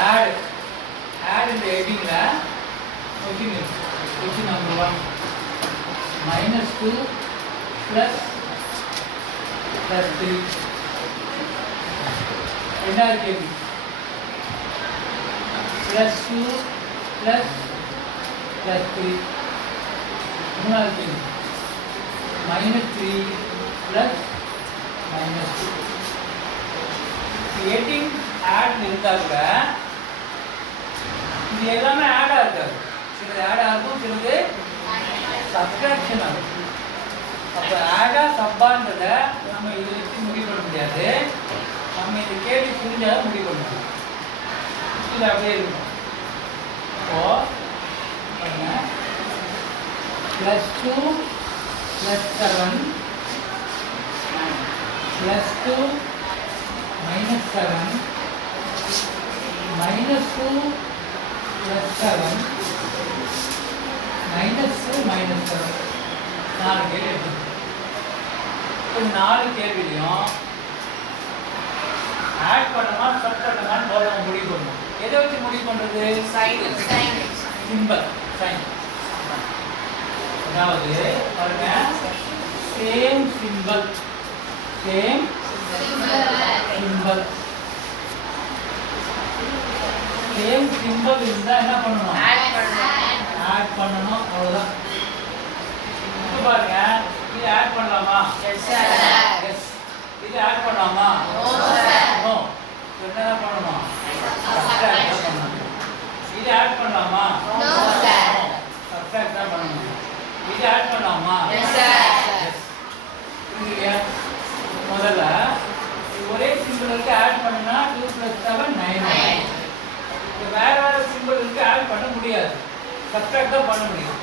add in the heading la question number 1 -2 plus 3 ரெண்டாவது கேள்வி +2 plus 3 மூணாவது கேள்வி -3 plus -2 heading add இருந்தா கூட இது எல்லாமே ஆட் ஆகாது சிலது ஆட் ஆகும் சிலது சப்ட்ராக்ஷன் ஆகும் அப்போ ஆடா சப்பான்றத நம்ம இது வச்சு முடிவு பண்ண முடியாது நம்ம இந்த கேள்வி புரிஞ்சாலும் முடிவு பண்ண முடியும் இது அப்படியே இருக்கும் அப்போ பாருங்க +2 +7 +2 -7 -2 +7 -2 -7 நாலு கேள்வி இருக்கு இப்போ நாலு கேள்விலையும் ஆட் பண்ணமா சப் பண்ணமான்னு போட முடிவு பண்ணணும் எதை வச்சு முடிவு பண்றது சிம்பல் சைன் அதாவது பாருங்க சேம் சிம்பல் சேம் இருந்தா என்ன பண்ணணும் ஆட் பண்ணணும் அவ்வளவுதான் இப்போ பாருங்க இது ஆட் பண்ணலாமா எஸ் இது ஆட் பண்ணலாமா நோ என்ன பண்ணணும் சப்ட்ராக்ட் பண்ணணும் இது ஆட் பண்ணலாமா சப்ட்ராக்ட் தான் பண்ணணும் இது ஆட் பண்ணலாமா எஸ் முதல்ல ஒரே சிம்பிளுக்கு ஆட் பண்ணா 2 + 7 9 வேற சிம்பிள் இருக்கு ஆட் பண்ண முடியாது சப்ட்ராக்ட் தான் பண்ண முடியும்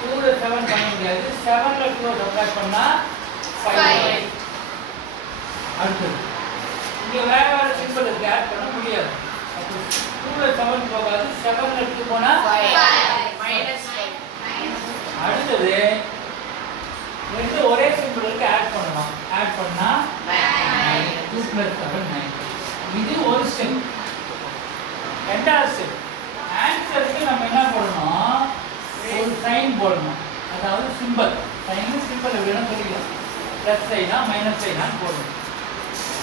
2 ல 7 பண்ண முடியாது 7 ல 2 சப்ட்ராக்ட் பண்ணா 5 அடுத்து இங்க வேற சிம்பிள் இருக்கு ஆட் பண்ண முடியாது அப்போ 2 ல 7 போகாது 7 ல 2 போனா 5 அடுத்து ரெண்டு ஒரே சிம்பிள் இருக்கு ஆட் பண்ணனும் ஆட் பண்ணா 2 + 7 9 இது ஒரு ஸ்டெப் ரெண்டாவது ஸ்டெப் ஆன்சருக்கு நம்ம என்ன போடணும் ஒரு சைன் போடணும் அதாவது சிம்பல் சைன் சிம்பல் எப்படின்னா சொல்லிக்கலாம் ப்ளஸ் சைனா மைனஸ் சைனான்னு போடணும்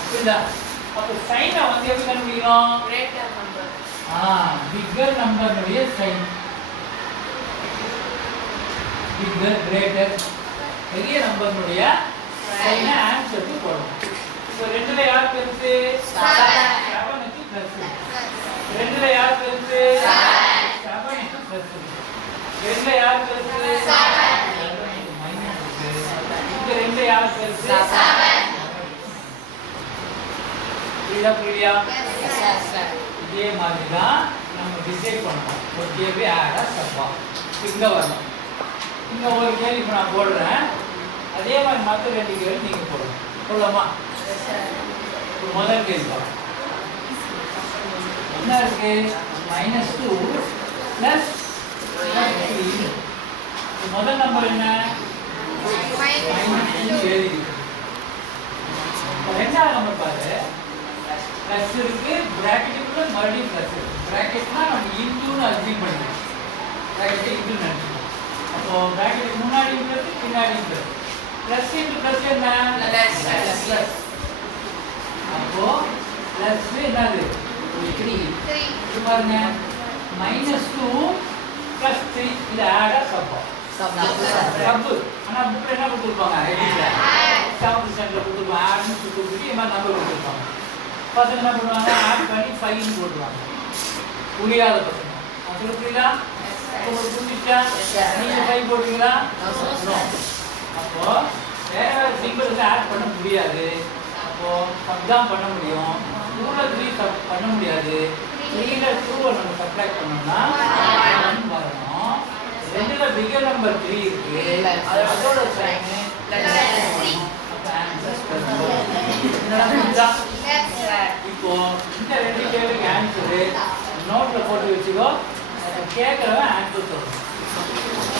புரியுதா அப்போ சைனை வந்து எப்படி கண்டுபிடிக்கணும் கிரேட்டர் நம்பர் பிக்கர் நம்பருடைய சைன் பிக்கர் கிரேட்டர் பெரிய நம்பருடைய சைனை ஆன்சருக்கு போடணும் இப்போ ரெண்டுல யார் பெருசு 7க்கு ப்ளஸ் ரெண்டுல யார் பெருசு 7க்கு ப்ளஸ் ரெண்டுல யார் பெருசு 7க்கு மைனஸ் இங்க ரெண்டுல யார் பெருசு 7 புரியுதா இதே மாதிரி தான் நம்ம டிசைட் பண்ணணும் ஒரு கேள்வி ஆடா சப்பா இங்க வரணும் இங்க ஒரு கேள்வி நான் போடுறேன் அதே மாதிரி மற்ற ரெண்டு கேள்வி நீங்க போடணும் போடலாமா முதல் கேள்வி பார்க்கலாம் என்ன இருக்கு -2 + 3 முதல் நம்பர் என்ன -2 எழுதி ரெண்டாவது நம்பர் பாரு பிளஸ் இருக்கு பிராக்கெட்டுக்குள்ள மறுபடியும் பிளஸ் இருக்கு பிராக்கெட்னா நம்ம இன்டூன்னு அசியூம் பண்ணிக்கலாம் பிராக்கெட் இன்டூ நினைச்சோம் அப்போ பிராக்கெட் முன்னாடி பிளஸ் பின்னாடி பிளஸ் பிளஸ் இன்டூ பிளஸ் என்ன பிளஸ் அப்போ பிளஸ் என்னது 3 இது பாருங்க -2 + 3 இது ஆடா சப்பா சப் ஆனா புக்ல என்ன கொடுத்திருப்பாங்க ஹெட்டிங்ல 7th ஸ்டாண்டர்ட்ல கொடுத்திருப்பாங்க ஆட்னு கொடுத்துட்டு இந்த மாதிரி நம்பர் கொடுத்திருப்பாங்க பசங்க என்ன பண்ணுவாங்க ஆட் பண்ணி 5 ன்னு போடுவாங்க புரியாத பசங்க அது புரியுதா உங்களுக்கு புரிஞ்சிச்சா நீங்க 5 போடுவீங்களா நோ அப்போ வேற சிம்பிள் ஆட் பண்ண முடியாது அப்போ சப் தான் பண்ண முடியும் 2 ல 3 சப் பண்ண முடியாது 3 ல 2 நம்ம சப்ட்ராக்ட் பண்ணோம்னா 1 வரணும் 2 ல பிகர் நம்பர் 3 இருக்கு அதோட சைன் அப்ப ஆன்சர் இப்போ இந்த ரெண்டு கேள்விக்கு ஆன்சர் நோட்ல போட்டு வச்சுக்கோ கேட்கறவன் ஆன்சர் சொல்லணும்